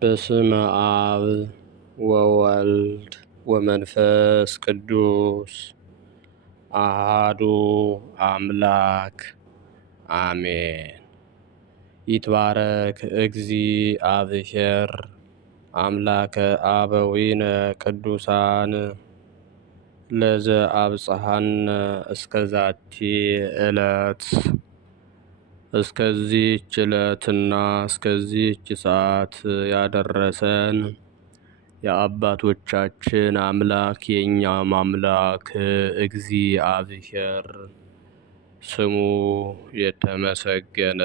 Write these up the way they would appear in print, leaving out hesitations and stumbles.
በስመ አብ ወወልድ ወመንፈስ ቅዱስ አሃዱ አምላክ አሜን። ይትባረክ እግዚአብሔር አምላከ አበዊነ ቅዱሳን ለዘአብጽሐነ እስከዛቲ ዕለት። እስከዚህች ዕለትና እስከዚህች ሰዓት ያደረሰን የአባቶቻችን አምላክ የእኛም አምላክ እግዚአብሔር ስሙ የተመሰገነ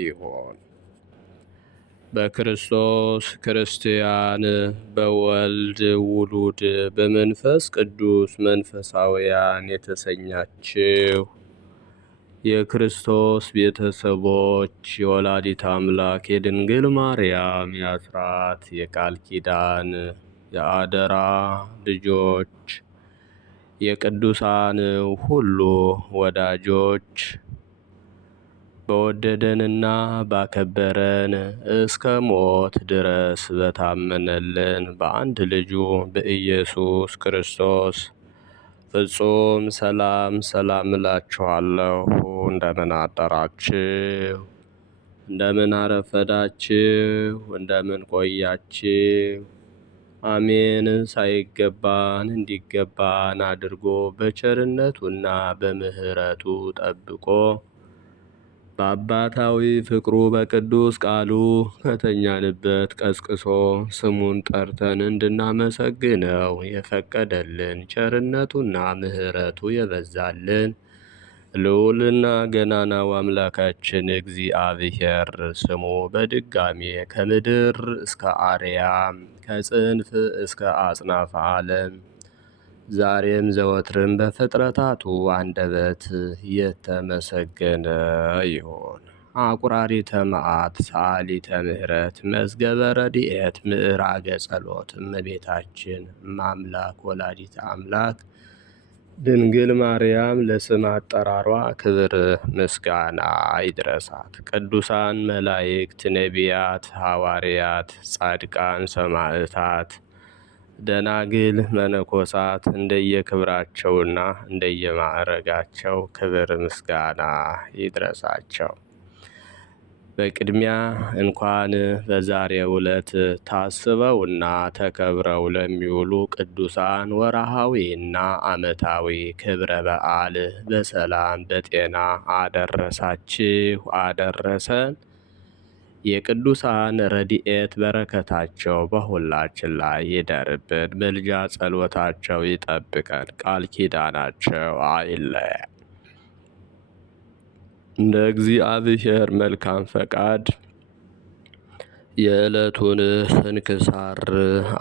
ይሁን። በክርስቶስ ክርስቲያን፣ በወልድ ውሉድ፣ በመንፈስ ቅዱስ መንፈሳውያን የተሰኛችሁ የክርስቶስ ቤተሰቦች፣ የወላዲተ አምላክ የድንግል ማርያም የአስራት የቃል ኪዳን የአደራ ልጆች፣ የቅዱሳን ሁሉ ወዳጆች፣ በወደደንና ባከበረን እስከ ሞት ድረስ በታመነልን በአንድ ልጁ በኢየሱስ ክርስቶስ ፍጹም ሰላም እላችኋለሁ። እንደምን አደራችሁ? እንደምን አረፈዳችሁ? እንደምን ቆያችሁ? አሜን። ሳይገባን እንዲገባን አድርጎ በቸርነቱና በምሕረቱ ጠብቆ በአባታዊ ፍቅሩ በቅዱስ ቃሉ ከተኛንበት ቀስቅሶ ስሙን ጠርተን እንድናመሰግነው የፈቀደልን ቸርነቱና ምሕረቱ የበዛልን ልዑልና ገናናው አምላካችን እግዚአብሔር ስሙ በድጋሜ ከምድር እስከ አርያም ከጽንፍ እስከ አጽናፈ ዓለም ዛሬም ዘወትርም በፍጥረታቱ አንደበት የተመሰገነ ይሁን። አቁራሪተ መዓት ሰዓሊተ ምሕረት መዝገበ ረድኤት ምዕራገ ጸሎት እመቤታችን እማምላክ ወላዲተ አምላክ ድንግል ማርያም ለስም አጠራሯ ክብር ምስጋና ይድረሳት። ቅዱሳን መላእክት፣ ነቢያት፣ ሐዋርያት፣ ጻድቃን፣ ሰማዕታት፣ ደናግል፣ መነኮሳት እንደየክብራቸውና እንደየማዕረጋቸው ክብር ምስጋና ይድረሳቸው። በቅድሚያ እንኳን በዛሬው ዕለት ታስበውና ተከብረው ለሚውሉ ቅዱሳን ወርኃዊና ዓመታዊ ክብረ በዓል በሰላም በጤና አደረሳችሁ አደረሰን። የቅዱሳን ረድኤት በረከታቸው በሁላችን ላይ ይደርብን። ምልጃ ጸሎታቸው ይጠብቀን። ቃል ኪዳናቸው አይለየን። እንደ እግዚአብሔር መልካም ፈቃድ የዕለቱን ስንክሳር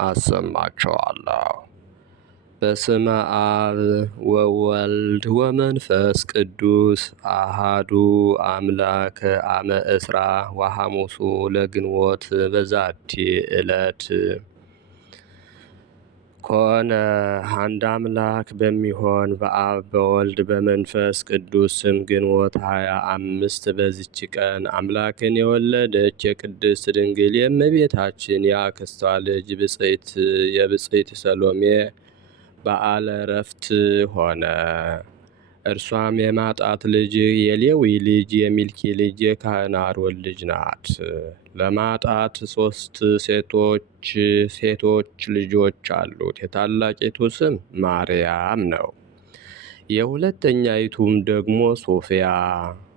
አሰማቸዋለሁ። በስመ አብ ወወልድ ወመንፈስ ቅዱስ አሃዱ አምላክ አመ እስራ ወሐሙሱ ለግንቦት በዛቲ ዕለት ኮነ አንድ አምላክ በሚሆን በአብ በወልድ በመንፈስ ቅዱስ ስም ግንቦት 25 በዚች ቀን አምላክን የወለደች የቅድስት ድንግል የእመቤታችን የአክስቷ ልጅ የብፅዕት ሰሎሜ በዓለ ዕረፍት ሆነ። እርሷም የማጣት ልጅ የሌዊ ልጅ የሚልኪ ልጅ የካህን አሮን ልጅ ናት። ለማጣት 3 ሴቶች ልጆች አሉት። የታላቂቱ ስም ማርያም ነው። የሁለተኛይቱም ደግሞ ሶፊያ፣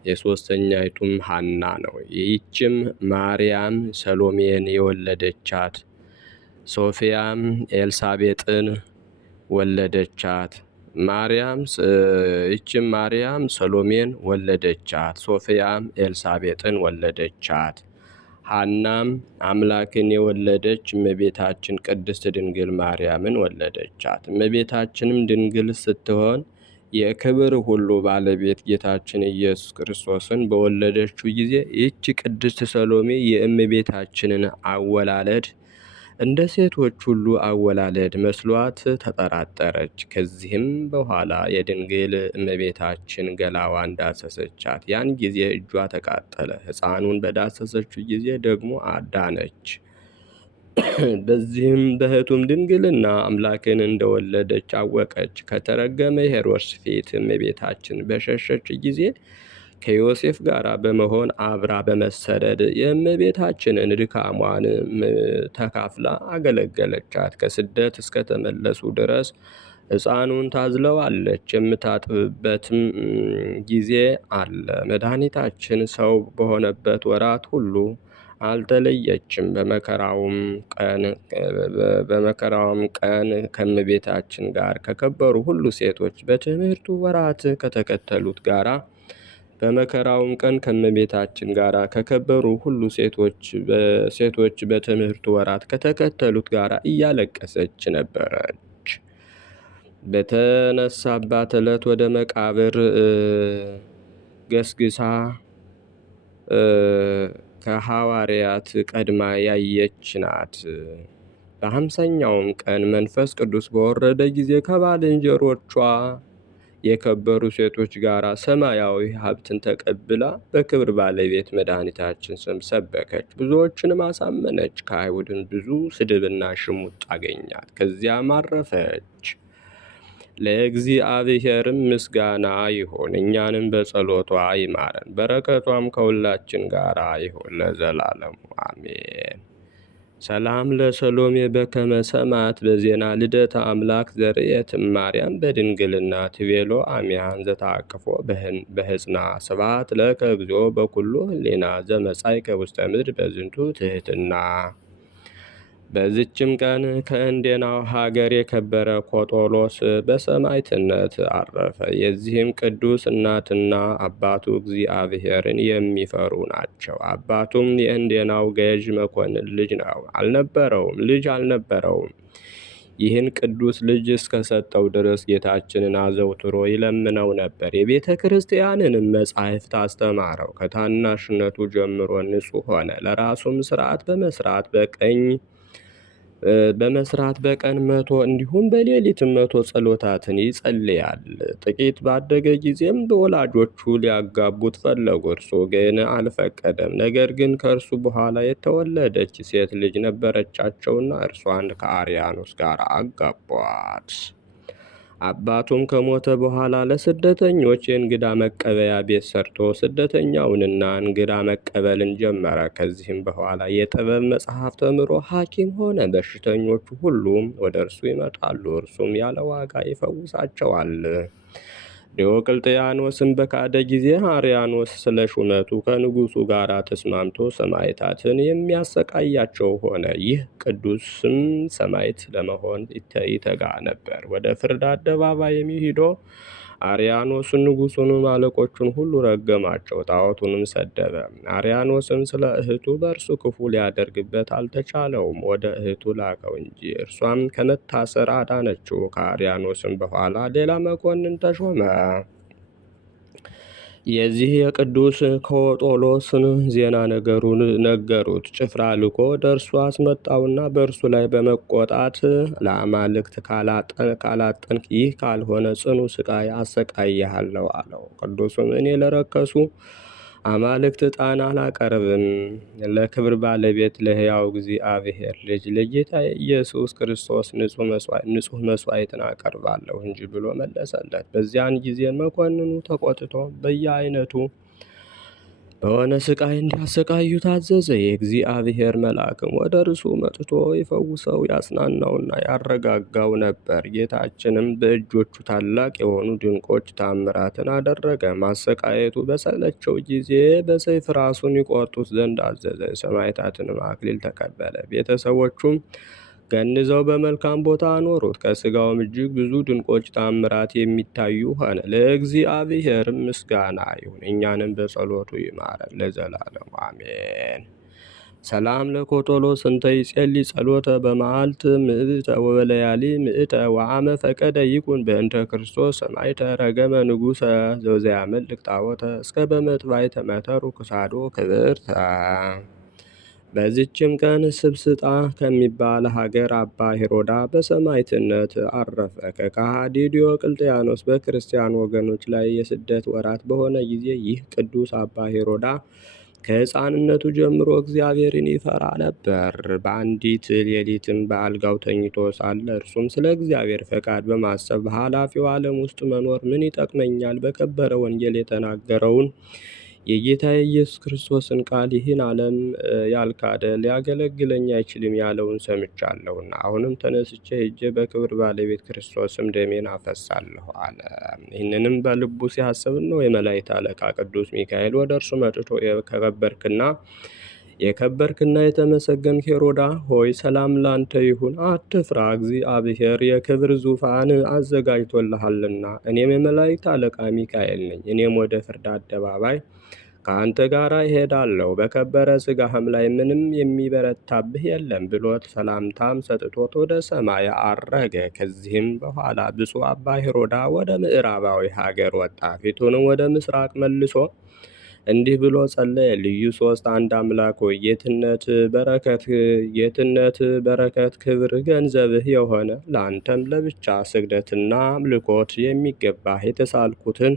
የሦስተኛይቱም ሐና ነው። ይህችም ማርያም ሰሎሜን የወለደቻት፣ ሶፊያም ኤልሳቤጥን ወለደቻት። ይህችም ማርያም ሰሎሜን ወለደቻት፣ ሶፊያም ኤልሳቤጥን ወለደቻት። ሐናም አምላክን የወለደች እመቤታችን ቅድስት ድንግል ማርያምን ወለደቻት። እመቤታችንም ድንግል ስትሆን የክብር ሁሉ ባለቤት ጌታችን ኢየሱስ ክርስቶስን በወለደችው ጊዜ ይህች ቅድስት ሰሎሜ የእመቤታችንን አወላለድ እንደ ሴቶች ሁሉ አወላለድ መስሏት ተጠራጠረች። ከዚህም በኋላ የድንግል እመቤታችን ገላዋን ዳሰሰቻት። ያን ጊዜ እጇ ተቃጠለ። ሕፃኑን በዳሰሰችው ጊዜ ደግሞ አዳነች። በዚህም በሕቱም ድንግልና አምላክን እንደወለደች አወቀች። ከተረገመ ሄሮድስ ፊት እመቤታችን በሸሸች ጊዜ ከዮሴፍ ጋር በመሆን አብራ በመሰደድ የእመቤታችንን ድካሟን ተካፍላ አገለገለቻት። ከስደት እስከተመለሱ ድረስ ሕፃኑን ታዝለዋለች። የምታጥብበትም ጊዜ አለ። መድኃኒታችን ሰው በሆነበት ወራት ሁሉ አልተለየችም። በመከራውም ቀን ከእመቤታችን ጋር ከከበሩ ሁሉ ሴቶች በትምህርቱ ወራት ከተከተሉት ጋራ በመከራውም ቀን ከእመቤታችን ጋር ከከበሩ ሁሉ ሴቶች በትምህርቱ ወራት ከተከተሉት ጋር እያለቀሰች ነበረች። በተነሳባት ዕለት ወደ መቃብር ገስግሳ ከሐዋርያት ቀድማ ያየች ናት። በ50ኛውም ቀን መንፈስ ቅዱስ በወረደ ጊዜ ከባልንጀሮቿ የከበሩ ሴቶች ጋር ሰማያዊ ሀብትን ተቀብላ በክብር ባለቤት መድኃኒታችን ስም ሰበከች። ብዙዎችንም አሳመነች። ከአይሁድን ብዙ ስድብና ሽሙጥ አገኛት። ከዚያም አረፈች። ለእግዚአብሔርም ምስጋና ይሁን፣ እኛንም በጸሎቷ ይማረን፣ በረከቷም ከሁላችን ጋር ይሁን ለዘላለሙ አሜን። ሰላም ለሰሎሜ በከመ ሰማዕት በዜና ልደተ አምላክ ዘርኤት ማርያም በድንግልና ትቤሎ አሚያን ዘተአቅፎ በሕፅና ስብሐት ለከ እግዚኦ በኩሉ ህሊና ዘመጻእከ ውስተ ምድር በዝንቱ ትሕትና። በዚችም ቀን ከእንዴናው ሀገር የከበረ ኮጦሎስ በሰማዕትነት አረፈ። የዚህም ቅዱስ እናትና አባቱ እግዚአብሔርን የሚፈሩ ናቸው። አባቱም የእንዴናው ገዥ መኮንን ልጅ አልነበረውም። ይህን ቅዱስ ልጅ እስከሰጠው ድረስ ጌታችንን አዘውትሮ ይለምነው ነበር። የቤተ ክርስቲያንንም መጻሕፍት አስተማረው። ከታናሽነቱ ጀምሮ ንጹሕ ሆነ። ለራሱም ሥርዓት በመስራት በቀን 100 እንዲሁም በሌሊትም 100 ጸሎታትን ይጸልያል። ጥቂት ባደገ ጊዜም ወላጆቹ ሊያጋቡት ፈለጉ። እርሱ ግን አልፈቀደም። ነገር ግን ከእርሱ በኋላ የተወለደች ሴት ልጅ ነበረቻቸውና እርሷን ከአርያኖስ ጋር አጋቧት። አባቱም ከሞተ በኋላ ለስደተኞች የእንግዳ መቀበያ ቤት ሰርቶ ስደተኛውንና እንግዳ መቀበልን ጀመረ። ከዚህም በኋላ የጥበብ መጽሐፍ ተምሮ ሐኪም ሆነ። በሽተኞቹ ሁሉም ወደ እርሱ ይመጣሉ፣ እርሱም ያለ ዋጋ ይፈውሳቸዋል። ዲዮቅልጥያኖስን በካደ ጊዜ አርያኖስ ስለ ሹመቱ ከንጉሡ ጋር ተስማምቶ ሰማዕታትን የሚያሰቃያቸው ሆነ። ይህ ቅዱስም ሰማዕት ለመሆን ይተጋ ነበር። ወደ ፍርድ አደባባይም ሄዶ አርያኖስን ንጉሡንም አለቆቹን ሁሉ ረገማቸው፣ ጣዖቱንም ሰደበ። አርያኖስም ስለ እህቱ በእርሱ ክፉ ሊያደርግበት አልተቻለውም፣ ወደ እህቱ ላከው እንጂ። እርሷም ከመታሰር አዳነችው። ከአርያኖስም በኋላ ሌላ መኮንን ተሾመ። የዚህ የቅዱስ ኮጦሎስን ዜና ነገሩት። ጭፍራ ልኮ ወደ እርሱ አስመጣውና በእርሱ ላይ በመቆጣት ለአማልክት ካላጠንክ ይህ ካልሆነ ጽኑ ስቃይ አሰቃይሃለሁ አለው። ቅዱሱም እኔ ለረከሱ አማልክት ዕጣን አላቀርብም፣ ለክብር ባለቤት ለሕያው እግዚአብሔር ልጅ ለጌታ ኢየሱስ ክርስቶስ ንጹሕ መሥዋዕትን አቀርባለሁ እንጂ ብሎ መለሰለት። በዚያን ጊዜ መኮንኑ ተቆጥቶ በየአይነቱ በሆነ ስቃይ እንዲያሰቃዩ ታዘዘ። የእግዚአብሔር መልአክም ወደ እርሱ መጥቶ ይፈውሰው ያጽናናውና ያረጋጋው ነበር። ጌታችንም በእጆቹ ታላቅ የሆኑ ድንቆች ታምራትን አደረገ። ማሰቃየቱ በሰለቸው ጊዜ በሰይፍ ራሱን ይቆርጡት ዘንድ አዘዘ። የሰማዕታትንም አክሊል ተቀበለ። ቤተሰቦቹም ገንዘው በመልካም ቦታ አኖሩት። ከሥጋውም እጅግ ብዙ ድንቆች ታምራት የሚታዩ ሆነ። ለእግዚአብሔር ምስጋና ይሁን፣ እኛንም በጸሎቱ ይማረን ለዘላለሙ አሜን። ሰላም ለኮጦሎስ እንተ ይጼሊ ጸሎተ በመዓልት ምዕተ ወበለያሊ ምዕተ ወአመ ፈቀደ ይኩን በእንተ ክርስቶስ ሰማዕተ ረገመ ንጉሠ ዘያመልክ ጣዖተ እስከ በመጥባዕተ መተሩ ክሳዶ ክብርተ። በዚችም ቀን ስብስጣ ከሚባል ሀገር አባ ሄሮዳ በሰማዕትነት አረፈ። ከከሃዲ ዲዮቅልጥያኖስ በክርስቲያን ወገኖች ላይ የስደት ወራት በሆነ ጊዜ ይህ ቅዱስ አባ ሄሮዳ ከሕፃንነቱ ጀምሮ እግዚአብሔርን ይፈራ ነበር። በአንዲት ሌሊትም በአልጋው ተኝቶ ሳለ እርሱም ስለ እግዚአብሔር ፈቃድ በማሰብ በኃላፊው ዓለም ውስጥ መኖር ምን ይጠቅመኛል? በከበረ ወንጌል የተናገረውን የጌታ የኢየሱስ ክርስቶስን ቃል ይህን ዓለም ያልካደ ሊያገለግለኝ አይችልም ያለውን ሰምቻለሁና አሁንም ተነስቼ ሄጄ በክብር ባለቤት ክርስቶስም ደሜን አፈሳለሁ አለ። ይህንንም በልቡ ሲያስብ ነው የመላእክት አለቃ ቅዱስ ሚካኤል ወደ እርሱ መጥቶ የከበርክና የተመሰገንክ ሄሮዳ ሆይ ሰላም ላንተ ይሁን፣ አትፍራ፣ እግዚአብሔር የክብር ዙፋን አዘጋጅቶልሃልና። እኔም የመላእክት አለቃ ሚካኤል ነኝ። እኔም ወደ ፍርድ አደባባይ ከአንተ ጋር እሄዳለሁ፣ በከበረ ሥጋህም ላይ ምንም የሚበረታብህ የለም ብሎት ሰላምታም ሰጥቶት ወደ ሰማይ አረገ። ከዚህም በኋላ ብፁዕ አባ ሄሮዳ ወደ ምዕራባዊ ሀገር ወጣ። ፊቱንም ወደ ምስራቅ መልሶ እንዲህ ብሎ ጸለየ። ልዩ ሶስት አንድ አምላክ ሆይ ጌትነት፣ በረከት፣ ክብር ገንዘብህ የሆነ ለአንተም ለብቻ ስግደትና አምልኮት የሚገባህ የተሳልኩትን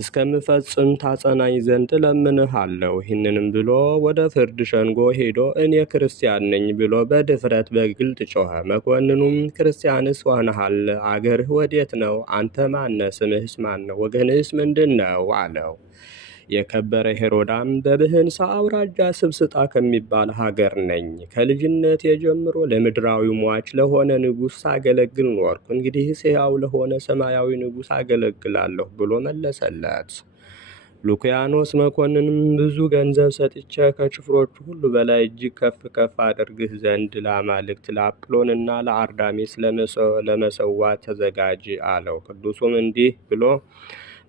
እስከምፈጽም ታጸናኝ ዘንድ እለምንሃለሁ። ይህንንም ብሎ ወደ ፍርድ ሸንጎ ሄዶ እኔ ክርስቲያን ነኝ ብሎ በድፍረት በግልጥ ጮኸ። መኮንኑም ክርስቲያንስ ሆነሃል? አገርህ ወዴት ነው? አንተ ማነህ? ስምህስ ማን ነው? ወገንህስ ምንድን ነው? አለው። የከበረ ሄሮዳም በብህንሳ አውራጃ ስብስጣ ከሚባል ሀገር ነኝ። ከልጅነቴ ጀምሮ ለምድራዊ ሟች ለሆነ ንጉሥ ሳገለግል ኖርኩ። እንግዲህስ ሕያው ለሆነ ሰማያዊ ንጉሥ አገለግላለሁ ብሎ መለሰለት። ሉኪያኖስ መኮንንም ብዙ ገንዘብ ሰጥቼ ከጭፍሮቹ ሁሉ በላይ እጅግ ከፍ ከፍ አድርግህ ዘንድ ለአማልክት ለአጵሎንና ለአርዳሜስ ለመሰዋት ተዘጋጅ አለው። ቅዱሱም እንዲህ ብሎ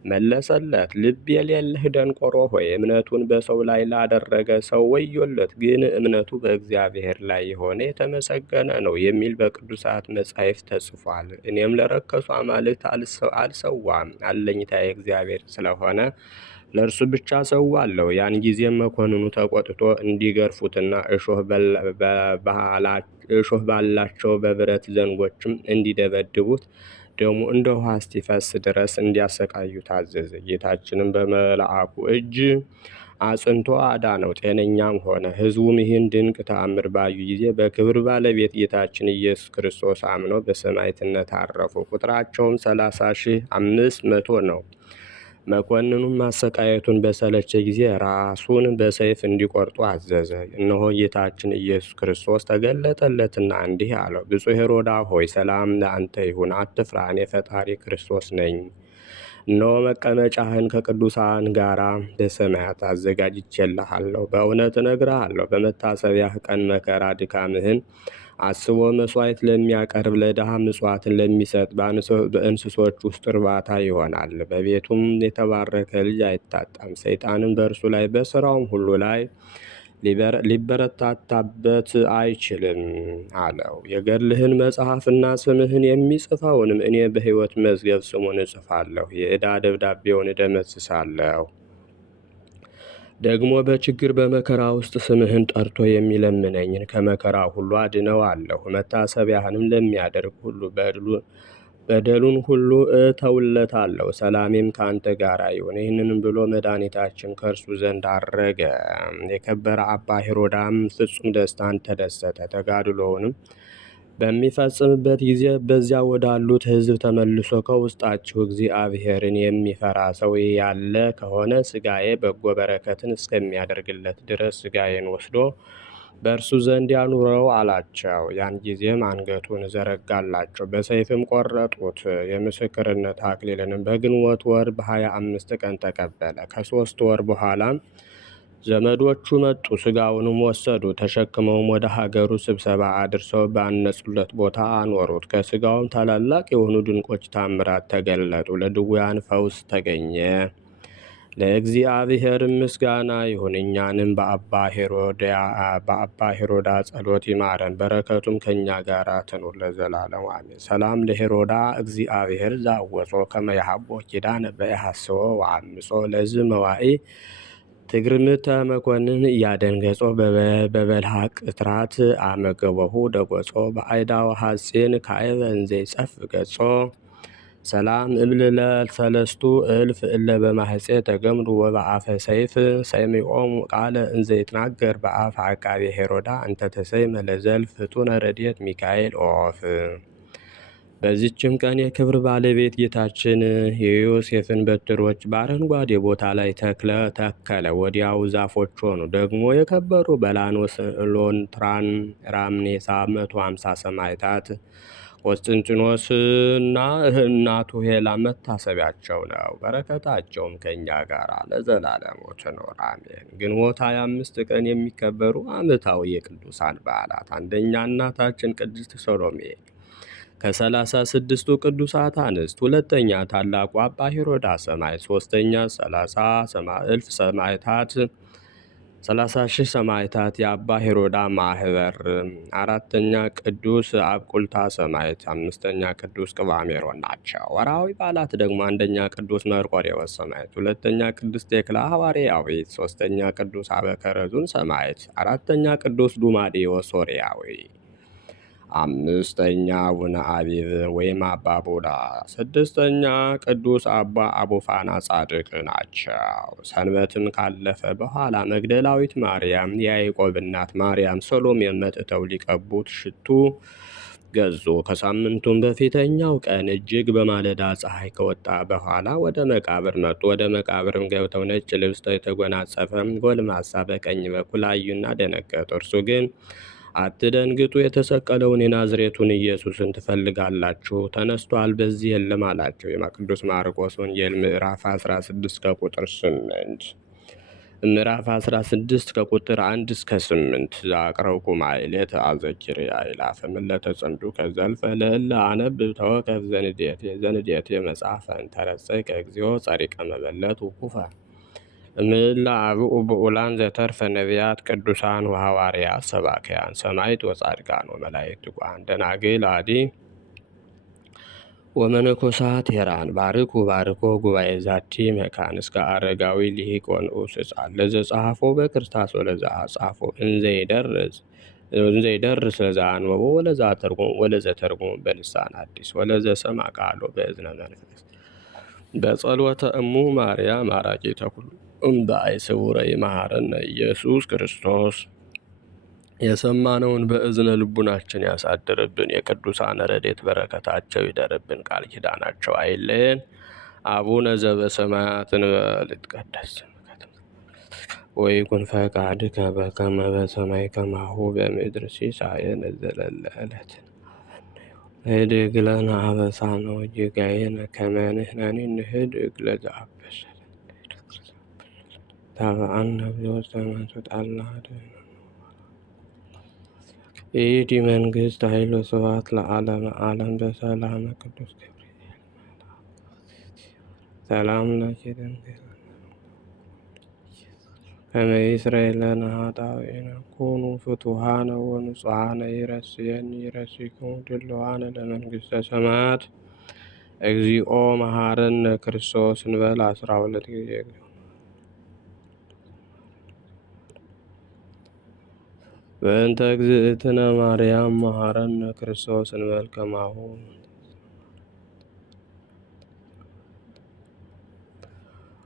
መለሰለት። ልብ የሌለህ ደንቆሮ ሆይ እምነቱን በሰው ላይ ላደረገ ሰው ወዮለት፣ ግን እምነቱ በእግዚአብሔር ላይ የሆነ የተመሰገነ ነው የሚል በቅዱሳት መጻሕፍት ተጽፏል። እኔም ለረከሱ አማልክት አልሰዋም፣ አለኝታዬ እግዚአብሔር ስለሆነ ለእርሱ ብቻ ሰዋለሁ። ያን ጊዜም መኮንኑ ተቆጥቶ እንዲገርፉትና እሾህ ባላቸው በብረት ዘንጎችም እንዲደበድቡት ደሙ እንደ ውሃ እስኪፈስ ድረስ እንዲያሰቃዩ ታዘዘ። ጌታችንም በመልአኩ እጅ አጽንቶ አዳነው፣ ጤነኛም ሆነ። ሕዝቡም ይህን ድንቅ ተአምር ባዩ ጊዜ በክብር ባለቤት ጌታችን ኢየሱስ ክርስቶስ አምነው በሰማዕትነት አረፉ። ቁጥራቸውም 30,500 ነው። መኮንኑም ማሰቃየቱን በሰለቸ ጊዜ ራሱን በሰይፍ እንዲቆርጡ አዘዘ። እነሆ ጌታችን ኢየሱስ ክርስቶስ ተገለጠለትና እንዲህ አለው፣ ብፁዕ ሄሮዳ ሆይ ሰላም ለአንተ ይሁን፣ አትፍራ፣ እኔ ፈጣሪ ክርስቶስ ነኝ። እነሆ መቀመጫህን ከቅዱሳን ጋራ በሰማያት አዘጋጅቼልሃለሁ። በእውነት እነግርሃለሁ በመታሰቢያህ ቀን መከራ ድካምህን አስቦ መስዋዕት ለሚያቀርብ ለድሃ ምጽዋትን ለሚሰጥ በእንስሶች ውስጥ እርባታ ይሆናል። በቤቱም የተባረከ ልጅ አይታጣም። ሰይጣንም በእርሱ ላይ በስራውም ሁሉ ላይ ሊበረታታበት አይችልም አለው። የገድልህን መጽሐፍና ስምህን የሚጽፈውንም እኔ በሕይወት መዝገብ ስሙን እጽፋለሁ፣ የዕዳ ደብዳቤውን እደመስሳለሁ። ደግሞ በችግር በመከራ ውስጥ ስምህን ጠርቶ የሚለምነኝን ከመከራ ሁሉ አድነዋለሁ። መታሰቢያህንም ለሚያደርግ ሁሉ በደሉን ሁሉ እተውለታለሁ። ሰላሜም ከአንተ ጋር ይሁን። ይህንንም ብሎ መድኃኒታችን ከእርሱ ዘንድ አረገ። የከበረ አባ ሄሮዳም ፍጹም ደስታን ተደሰተ። ተጋድሎውንም በሚፈጽምበት ጊዜ በዚያ ወዳሉት ሕዝብ ተመልሶ ከውስጣችሁ እግዚአብሔርን የሚፈራ ሰው ያለ ከሆነ ሥጋዬ በጎ በረከትን እስከሚያደርግለት ድረስ ሥጋዬን ወስዶ በእርሱ ዘንድ ያኑረው አላቸው። ያን ጊዜም አንገቱን ዘረጋላቸው፣ በሰይፍም ቆረጡት። የምስክርነት አክሊልንም በግንቦት ወር በ25 ቀን ተቀበለ። ከ3 ወር በኋላም ዘመዶቹ መጡ፣ ሥጋውንም ወሰዱ። ተሸክመውም ወደ ሀገሩ ስብሰባ አድርሰው ባነጹለት ቦታ አኖሩት። ከሥጋውም ታላላቅ የሆኑ ድንቆች ታምራት ተገለጡ። ለድውያን ፈውስ ተገኘ። ለእግዚአብሔር ምስጋና ይሁን። እኛንም በአባ ሄሮዳ ጸሎት ይማረን፣ በረከቱም ከእኛ ጋር ትኑር ለዘላለሙ አሜን። ሰላም ለሄሮዳ እግዚአብሔር ዛወጾ ከመያሃቦ ኪዳነ በያሃስዎ ወአምጾ ለዝ መዋኢ ትግርምተ መኮንን እያደንገጾ በበልሃ ቅትራት አመገበሁ ደጎጾ በአይዳው ሐጼን ካይበንዘ ጸፍ ገጾ ሰላም እብል ለሰለስቱ እልፍ እለ በማህፄ ተገምዱ ወበአፈ ሰይፍ ሰሚዖሙ ቃለ እንዘ ይትናገር በአፈ አቃቤ ሄሮዳ እንተ ተሰይመ ለዘልፍ ፍጡነ ረድኤት ሚካኤል ኦፍ። በዚችም ቀን የክብር ባለቤት ጌታችን የዮሴፍን በትሮች በአረንጓዴ ቦታ ላይ ተከለ። ወዲያው ዛፎች ሆኑ። ደግሞ የከበሩ በላኖስ፣ ሎንትራን፣ ራምኔሳ 150 ሰማዕታት ቆስጠንጢኖስ እና እናቱ ሄላ መታሰቢያቸው ነው። በረከታቸውም ከእኛ ጋር ለዘላለሙ ትኖር አሜን። ግንቦት 25 ቀን የሚከበሩ ዓመታዊ የቅዱሳን በዓላት፣ አንደኛ እናታችን ቅድስት ሰሎሜ ከ36ቱ ቅዱሳት አንስት፣ ሁለተኛ ታላቁ አባ ሄሮዳ ሰማዕት፣ ሶስተኛ 30,000 ሰማዕታት 30,000 ሰማዕታት የአባ ሄሮዳ ማህበር፣ አራተኛ ቅዱስ አብቁልታ ሰማዕት፣ አምስተኛ ቅዱስ ቅባሜሮን ናቸው። ወርሃዊ በዓላት ደግሞ አንደኛ ቅዱስ መርቆሬዎስ ሰማዕት፣ ሁለተኛ ቅዱስ ቴክላ ሐዋርያዊት፣ ሶስተኛ ቅዱስ አበከረዙን ሰማዕት፣ አራተኛ ቅዱስ ዱማዴዎስ ሶርያዊ፣ አምስተኛ አቡነ አቢብ ወይም አባ ቡዳ፣ ስድስተኛ ቅዱስ አባ አቡፋና ጻድቅ ናቸው። ሰንበትም ካለፈ በኋላ መግደላዊት ማርያም፣ የያዕቆብ እናት ማርያም፣ ሰሎሜም መጥተው ሊቀቡት ሽቱ ገዙ። ከሳምንቱም በፊተኛው ቀን እጅግ በማለዳ ፀሐይ ከወጣ በኋላ ወደ መቃብር መጡ። ወደ መቃብርም ገብተው ነጭ ልብስ የተጎናጸፈ ጎልማሳ በቀኝ በኩል አዩና ደነገጡ። እርሱ ግን አትደንግጡ፣ የተሰቀለውን የናዝሬቱን ኢየሱስን ትፈልጋላችሁ፣ ተነስቷል፣ በዚህ የለም አላቸው። የቅዱስ ማርቆስ ወንጌል ምዕራፍ 16 ከቁጥር 8 ምዕራፍ 16 ከቁጥር 1 እስከ 8 ዛቅረብኩ ማሕሌተ አዘኪርያ ይላፈ ምለተ ጸምዱ ከዘልፈ ለእለ አነብብ ተወከፍ ዘንዴቴ መጽሐፈ እንተረሰይ ከእግዚኦ ጸሪቀ መበለት ውኩፈ እምእለ አብኡ ብኡላን ዘተርፈ ነቢያት ቅዱሳን ወሐዋርያት ሰባክያን ሰማዕት ወጻድቃን ወመላእክት ትጉሃን ደናግል አዲ ወመነኮሳት ሄራን ባርኩ ባርኮ ጉባኤ ዛቲ መካን እስከ አረጋዊ ሊቅ ወንዑስ ሕፃን ለዘጸሐፎ በክርስታስ ወለዛ ጻፎ እንዘ ይደርስ ለዛ አንበቦ ወለዘ ተርጎሙ በልሳን አዲስ ወለዘ ሰማ ቃሎ በእዝነ መንፈስ በጸሎተ እሙ ማርያም አራቂተ ኩሉ እምበአይ ስውረ ይመሐረነ ኢየሱስ ክርስቶስ። የሰማነውን በእዝነ ልቡናችን ያሳድርብን። የቅዱሳን ረድኤት በረከታቸው ይደርብን። ቃል ኪዳናቸው አይለየን። አቡነ ዘበሰማያት ይትቀደስ ስምከ ወይኩን ፈቃድከ በከመ በሰማይ ከማሁ በምድር ሲሳየነ ዘለለ ዕለትነ ንህድግ ለነ አበሳነ ወጌጋየነ ከመ ንሕነኒ ንህድግ ለዘአበሰ ታበአነ ብዮተ መንሱጣልና ይእቲ መንግሥት ኃይል ወስብሐት ለዓለመ ዓለም በሰላመ ቅዱስ ገብርኤል ሰላም ለኪ ድንግል ከመ ይስረይ ለነ ኃጣውኢነ ኮኑ ፍቱሐነ ወንጹሐነ ይረስይክሙ ድሉዋነ ለመንግሥተ ሰማያት እግዚኦ መሐረነ ክርስቶስ እንበል 12 ጊዜ በእንተ እግዝእትነ ማርያም መሐረነ ክርስቶስ እንበል ከማሁ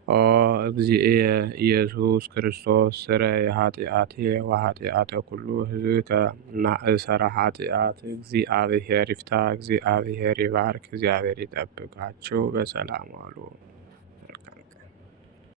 ኦ እግዚእየ ኢየሱስ ክርስቶስ ስረይ ኃጢአቴ ወኃጢአተ ኩሉ ሕዝብከ ማእሰረ ኃጢአት እግዚአብሔር ይፍታ፣ እግዚአብሔር ይባርክ፣ እግዚአብሔር ይጠብቃችሁ። በሰላም ዋሉ።